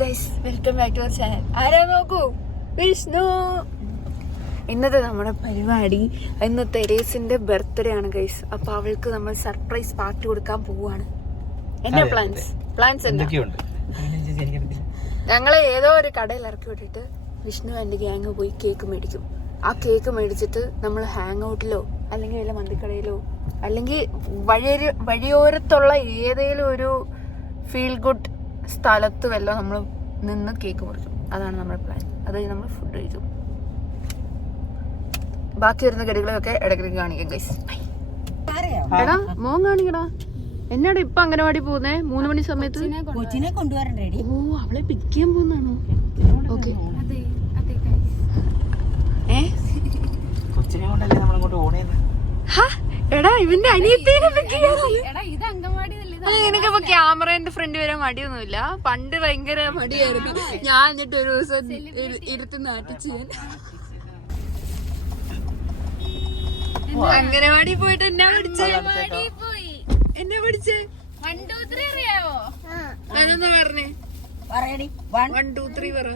Guys, welcome back to our channel. ആരാ നോക്കൂ, വിഷ്ണു. ഇന്നത്തെ നമ്മുടെ പരിപാടി, ഇന്ന് തെരേസിന്റെ ബർത്ത്ഡേ ആണ് ഗൈസ്. അപ്പൊ അവൾക്ക് നമ്മൾ സർപ്രൈസ് പാർട്ടി കൊടുക്കാൻ പോവാണ്. എന്റെ പ്ലാൻസ് എന്തൊക്കെയുണ്ട്? ഞങ്ങളെ ഏതോ ഒരു കടയിൽ ഇറക്കി വിട്ടിട്ട് വിഷ്ണു എന്റെ ഗ്യാങ് പോയി കേക്ക് മേടിക്കും. ആ കേക്ക് മേടിച്ചിട്ട് നമ്മൾ ഹാങ് ഔട്ടിലോ അല്ലെങ്കിൽ വല്ല മന്തിക്കടയിലോ അല്ലെങ്കിൽ വഴിയോരത്തുള്ള ഏതെങ്കിലും ഒരു ഫീൽ ഗുഡ് സ്ഥലത്ത് വല്ല നമ്മൾ നിന്ന് കേക്ക് മുറിക്കും. അതാണ് നമ്മുടെ പ്ലാൻ. അത് നമ്മൾ ഫുഡ് കഴിക്കും. ബാക്കി വരുന്ന കടികളൊക്കെ ഇടയ്ക്കിടയ്ക്ക് കാണിക്കാം ഗൈസ്. എടാ മോൻ കാണിക്കടാ. എന്നാടാ ഇപ്പൊ അംഗനവാടി പോകുന്നേ 3 മണി സമയത്ത്? കൊച്ചിനെ കൊണ്ടുവരണ്ടേ? ഓ, അവളെ പിക്ക് ചെയ്യാൻ പോകുന്നാണോ? ഓക്കെ. എടാ ഇവന്റെ അനിയത്തിനെ എനിക്കിപ്പോ ക്യാമറന്റെ ഫ്രണ്ട് വരാൻ മടിയൊന്നുമില്ല. പണ്ട് ഭയങ്കര മടിയായിരുന്നു. ഞാൻ എന്നിട്ട് ഒരു ദിവസം ഇരുത്ത് നാട്ടിച്ച് അംഗനവാടി പോയിട്ട് എന്നെ പഠിച്ചേ. അറിയാവോ? ഞാനെന്താ പറഞ്ഞേ? 1 2 3 പറ.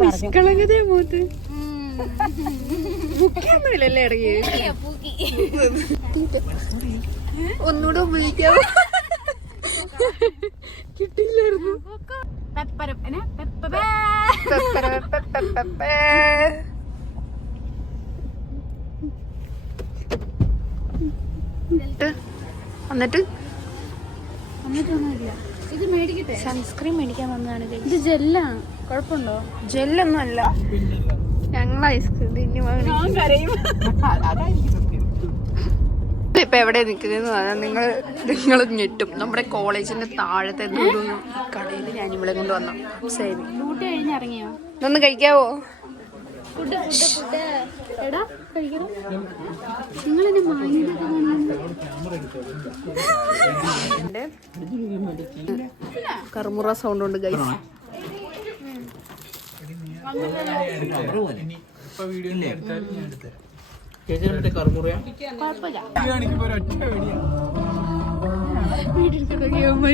നിഷ്കളങ്കതയാ പോത്ത്. മുക്കൊന്നുമില്ലല്ലേ ഇടയ്ക്ക്? ഒന്നുകൂടെ വിളിക്കാവോ? കിട്ടില്ലായിരുന്നു. എന്നിട്ട് ഇത് മേടിക്കട്ടെ. സൺസ്ക്രീൻ മേടിക്കാൻ വന്നതാണ്. ഇത് ജെല്ലാണ്. കുഴപ്പമുണ്ടോ? ജെല്ലൊന്നും അല്ല, ഞങ്ങൾ ഐസ്ക്രീം ഇപ്പൊ എവിടെ നിൽക്കുന്നതെന്ന് പറഞ്ഞാൽ നിങ്ങൾ ഞെട്ടും. നമ്മുടെ കോളേജിന്റെ താഴത്തെ കടയിൽ ഞാൻ ഇവിടെ കൊണ്ട് വന്നു. ശരി, ഇതൊന്ന് കഴിക്കാവോ? കർമുറ സൗണ്ട് ഉണ്ട് ഗൈസ്.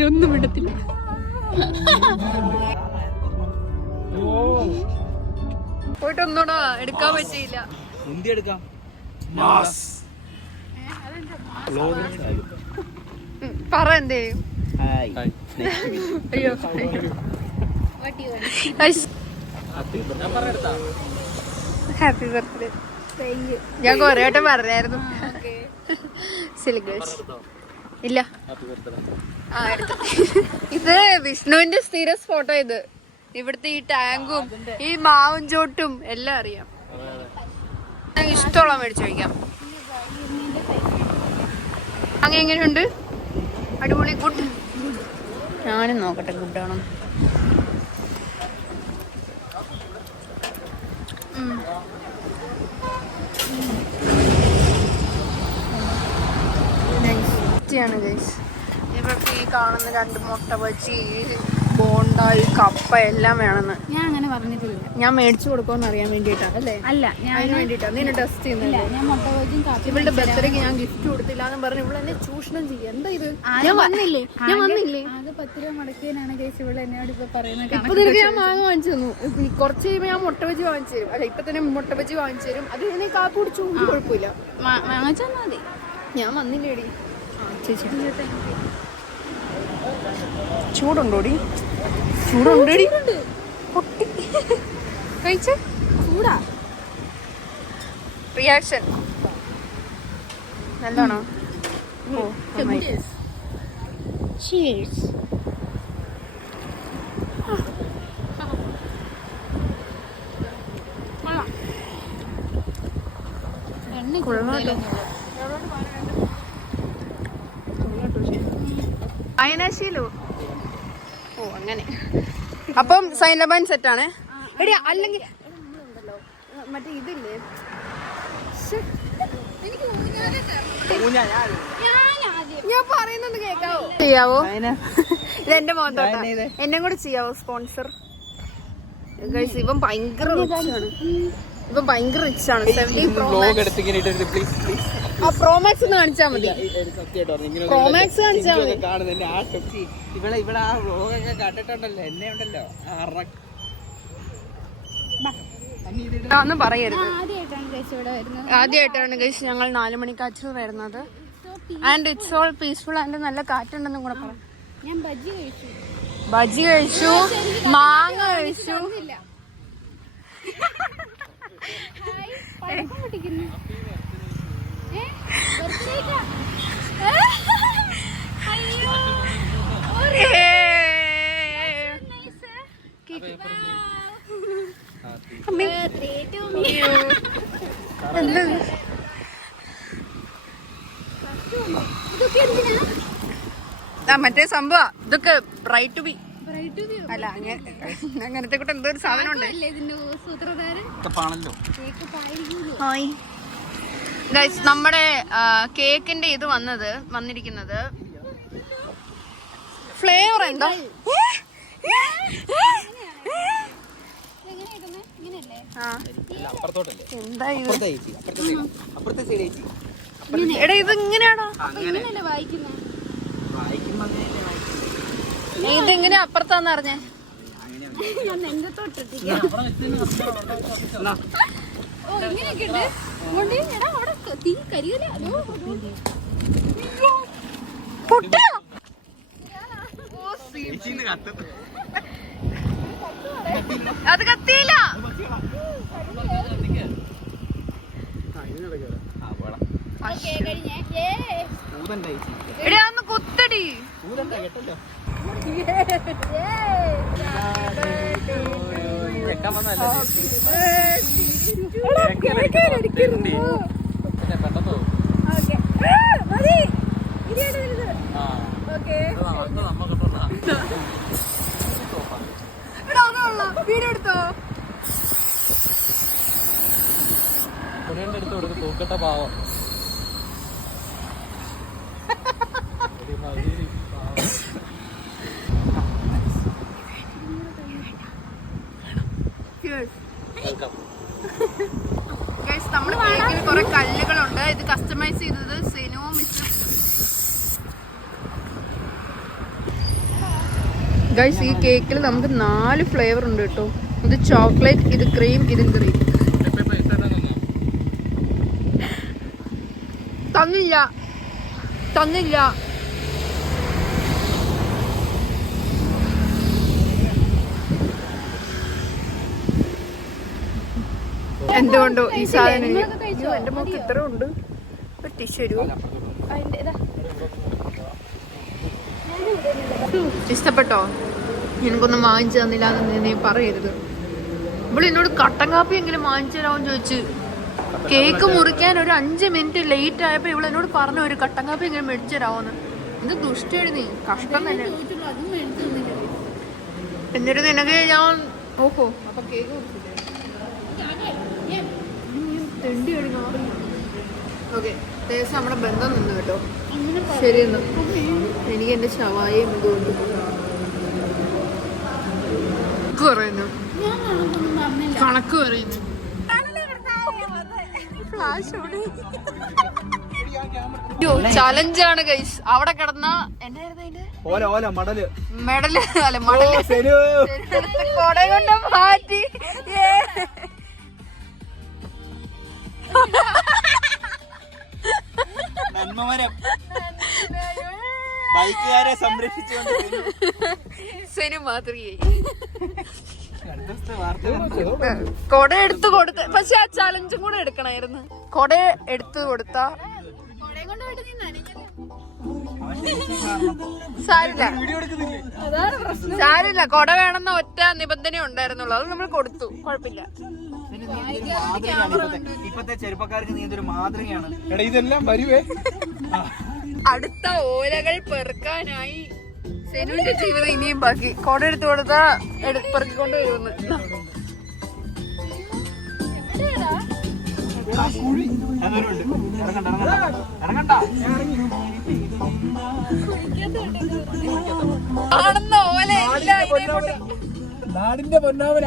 ഒന്നും വിടത്തില്ല. പോയിട്ട് ഒന്നോടാ എടുക്കാൻ പറ്റിയില്ല. പറ എന്തേലും. അയ്യോ, ഹാപ്പി ബർത്ത്ഡേ. ഞാൻ കൊറേ വട്ടം പറഞ്ഞായിരുന്നു. ഇല്ല, ഇത് വിഷ്ണുവിന്റെ സ്ഥിര സ്പോട്ടോ. ഇത് ഇവിടുത്തെ ഈ ടാങ്കും ഈ മാവും ചോട്ടും എല്ലാം അറിയാം. ഇഷ്ടമുള്ള മേടിച്ചു കഴിക്കാം. അങ്ങനെ എങ്ങനെയുണ്ട്? അടിപൊളി, ഗുഡ്. ഞാനും നോക്കട്ടെ ഗുഡാണോ. ഇവർക്ക് ഈ കാണുന്ന 2 മുട്ട ബജി, ബോണ്ട, കപ്പ എല്ലാം വേണമെന്ന് ഞാൻ അങ്ങനെ പറഞ്ഞിട്ടില്ല. ഞാൻ മേടിച്ചു കൊടുക്കുമെന്ന് അറിയാൻ വേണ്ടിയിട്ടാണ്. അല്ലേ? അല്ല, അതിന് വേണ്ടിയിട്ടാണ്. നീ ടെസ്റ്റ് ചെയ്യുന്നില്ല. ഇവളുടെ ബർത്ത്ഡേക്ക് ഞാൻ ഗിഫ്റ്റ് കൊടുത്തില്ല എന്ന് പറഞ്ഞ് ഇവിടെ എന്നെ ചൂഷണം ചെയ്യാം. എന്താ ഇത്? ഞാൻ വന്നില്ലേ? അത് 10 രൂപ മുടക്കിയതിനാണ് കേസ് ഇവിടെ എന്നോട് ഇപ്പൊ പറയുന്നത്. ഇപ്പൊ നിനക്ക് ഞാൻ മാങ്ങ വാങ്ങിച്ചു തന്നു. കുറച്ച് കഴിയുമ്പോൾ ഞാൻ മുട്ട ബജി വാങ്ങിച്ചു തരും. അല്ല, ഇപ്പൊ തന്നെ മുട്ട ബജി വാങ്ങിച്ചു തരും. അത് കഴിഞ്ഞ് കാപ്പി കുടിച്ചു, കുഴപ്പമില്ല. വാങ്ങിച്ചാൽ മതി. ഞാൻ വന്നില്ലേടി. ചേച്ചി ചൂടുണ്ടോടി? ചൂടുണ്ടോടി? പൊട്ടി കഴിച്ച ചൂടാ. റിയാക്ഷൻ നല്ലതാണോ? ചീസ്. കൊള്ളാട്ടോ. അയനാശീലോ? ഓ, അങ്ങനെ. അപ്പം സൈനബാൻ സെറ്റാണ്. എടി, അല്ലെങ്കിൽ മറ്റേ ഇതില്ലേ, ഞാൻ പറയുന്നത് കേക്കാവോ? ചെയ്യാവോ? ഇതെന്റെ മോത്തോട്ടാ. എന്നെ കൂടെ ചെയ്യാവോ സ്പോൺസർ? ഇവൻ ഭയങ്കര റിച്ചാണ്. ഇപ്പൊ ഭയങ്കര റിച്ച് ആണ്. 70 Pro Max ഒന്ന് കാണിച്ചാ മതി. Pro Max കാണിച്ചാ മതി. ഇവിടെ ആ വ്ലോഗൊക്കെ കണ്ടിട്ടുണ്ടല്ലോ, എന്നെ ഉണ്ടല്ലോ ഒന്നും പറയരുത്. ആദ്യമായിട്ടാണ് ഗൈസ് ഞങ്ങൾ 4 മണിക്കാച്ചൂർ വരുന്നത്. And it's all peaceful and നല്ല കാറ്റുണ്ടെന്നും കൂടെ പറയാം. ഞാൻ ബജി കഴിച്ചു, മാങ്ങ കഴിച്ചു. മറ്റേ സംഭവ ഇതൊക്കെ ബ്രൈറ്റ് ടു ബി അല്ല അങ്ങനത്തെ കൂടെ എന്തോ ഒരു സാധനം ഉണ്ട്. ഗൈസ് നമ്മുടെ കേക്കിന്റെ ഇത് വന്നിരിക്കുന്നത് ഫ്ലേവർ എന്താ എന്താ ഇത്? എടാ ഇത് ഇങ്ങനെയാണോ? ഇതെങ്ങനെയാ അപ്പുറത്താന്ന് അറിഞ്ഞേ? അത് കത്തിയില്ല. എടാ ഒന്ന് കുത്തടി. വീഡിയോ എടുത്തോ? തൂക്കട്ട പാവം നമ്മള് കേക്കിൽ കുറെ കല്ലുകളുണ്ട്. ഇത് കസ്റ്റമൈസ് ചെയ്തത് സെനുവും മിസ്സും. ഗൈസ് ഈ കേക്കിൽ നമുക്ക് 4 ഫ്ലേവർ ഉണ്ട് കേട്ടോ. ഇത് ചോക്ലേറ്റ്, ഇത് ക്രീം, ഇത് ക്രീം. തന്നില്ല എന്തുകൊണ്ടോ ഈ സാധനം എന്റെ മോക്ക് ഇത്ര ഉണ്ട്. ടിഷ്യൂ ഇഷ്ടപ്പെട്ടോ? എനിക്കൊന്നും വാങ്ങിച്ചു തന്നില്ല എന്ന് നീ പറയരുത്. ഇവിടെ എന്നോട് കട്ടൻ കാപ്പി എങ്കിലും വാങ്ങിച്ചു തരാമെന്ന് ചോദിച്ചു. കേക്ക് മുറിക്കാൻ ഒരു 5 മിനിറ്റ് ലേറ്റ് ആയപ്പോ ഇവിടെ എന്നോട് പറഞ്ഞു ഒരു കട്ടൻ കാപ്പി എങ്കിലും മേടിച്ചു തരാമോന്ന്. എന്ത് ദുഷ്ടയാണ് നീ, കഷ്ടം തന്നെ. എന്നിട്ട് നിനക്ക് ഞാൻ ഓഹോ അപ്പൊ കേക്ക് ഓക്കെ നമ്മുടെ ബന്ധം നിന്ന് കേട്ടോ. ശരി എന്നാ എനിക്ക് എന്റെ ഷവായയും ഇതുകൊണ്ട് പറയുന്നു, കണക്ക് പറയുന്നു. ചലഞ്ചാണ് ഗൈസ്. അവിടെ കിടന്ന മെഡല് അല്ല മടല് കൊട കൊണ്ട് മാറ്റി. ബൈക്കുകാരെ സംരക്ഷിച്ചുകൊണ്ട് സെനു മാതൃകയായി. കൊട എടുത്തു കൊടുത്ത, പക്ഷെ ആ ചലഞ്ചും കൂടെ എടുക്കണായിരുന്നു. കൊട എടുത്തു കൊടുത്ത സാരില്ല, കൊട വേണമെന്ന ഒറ്റ നിബന്ധന ഉണ്ടായിരുന്നുള്ളൂ. അത് നമ്മൾ കൊടുത്തു, കുഴപ്പമില്ല. ഇപ്പത്തെ ചെറുപ്പക്കാർക്ക് നീ എന്തൊരു മാതൃകയാണ്. ഇതെല്ലാം വരുവേ. അടുത്ത ഓലകൾ പെറുക്കാനായി സെനുവിന്റെ ജീവിതം ഇനിയും ബാക്കി. കൊട എടുത്തു കൊടുത്താ പെറുക്കിക്കൊണ്ട് വരുമെന്ന്. ആണെന്ന ഓല നാടിന്റെ പൊന്നാവന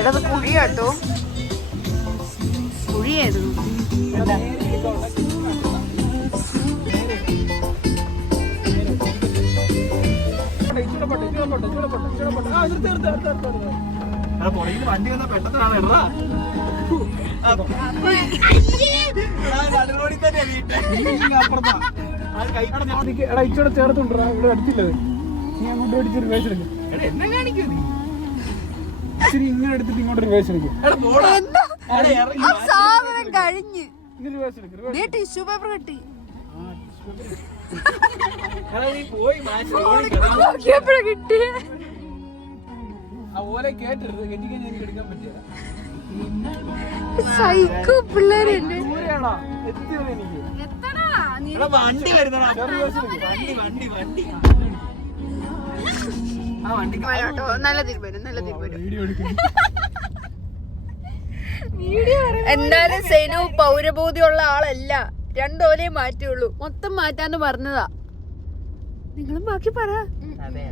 എടാ കുഴിയാട്ടോ, കുഴിയായിരുന്നു. വണ്ടി വന്ന പെട്ടെന്നാണ് ഇച്ചോടെ ചേർത്തുണ്ടാ ഇവിടെ അടിച്ചില്ലത്. നീ അങ്ങോട്ട് അടിച്ച് റിവേഴ്സ് എടുക്കും. എന്നെ കാണിക്കൂ നീ. ഇച്ചിരി ഇങ്ങനെ എടുത്തിട്ട് ഇങ്ങോട്ട് റിവേഴ്സ് എടുക്കും. സാധനം കഴിഞ്ഞ് ഇനി റിവേഴ്സ് എടുക്കും. ടിഷ്യൂ പേപ്പർ കിട്ടി. പോയി മാച്ച് കിട്ടി. ആ ഓലെ കേട്ടരുത്. എനിക്ക് എനിക്ക് എടുക്കാൻ പറ്റില്ല. സൈക്കോ പിള്ളേരല്ലേ. ദൂരെയാണോ എത്തിയത് എനിക്ക്. വണ്ടി വരുന്നടാ. റിവേഴ്സ് എടുക്കും. വണ്ടി ആ വണ്ടിക്ക് നല്ല തീരുമാനം, നല്ല തീരുമാനം. വീഡിയോ എടുക്കും. എന്തായാലും സെനു പൗരബോധ്യമുള്ള ആളല്ല. രണ്ടോലേ മാറ്റുള്ളൂ. മൊത്തം മാറ്റാന്ന് പറഞ്ഞതാ. നിങ്ങളും ബാക്കി പറ. അതെ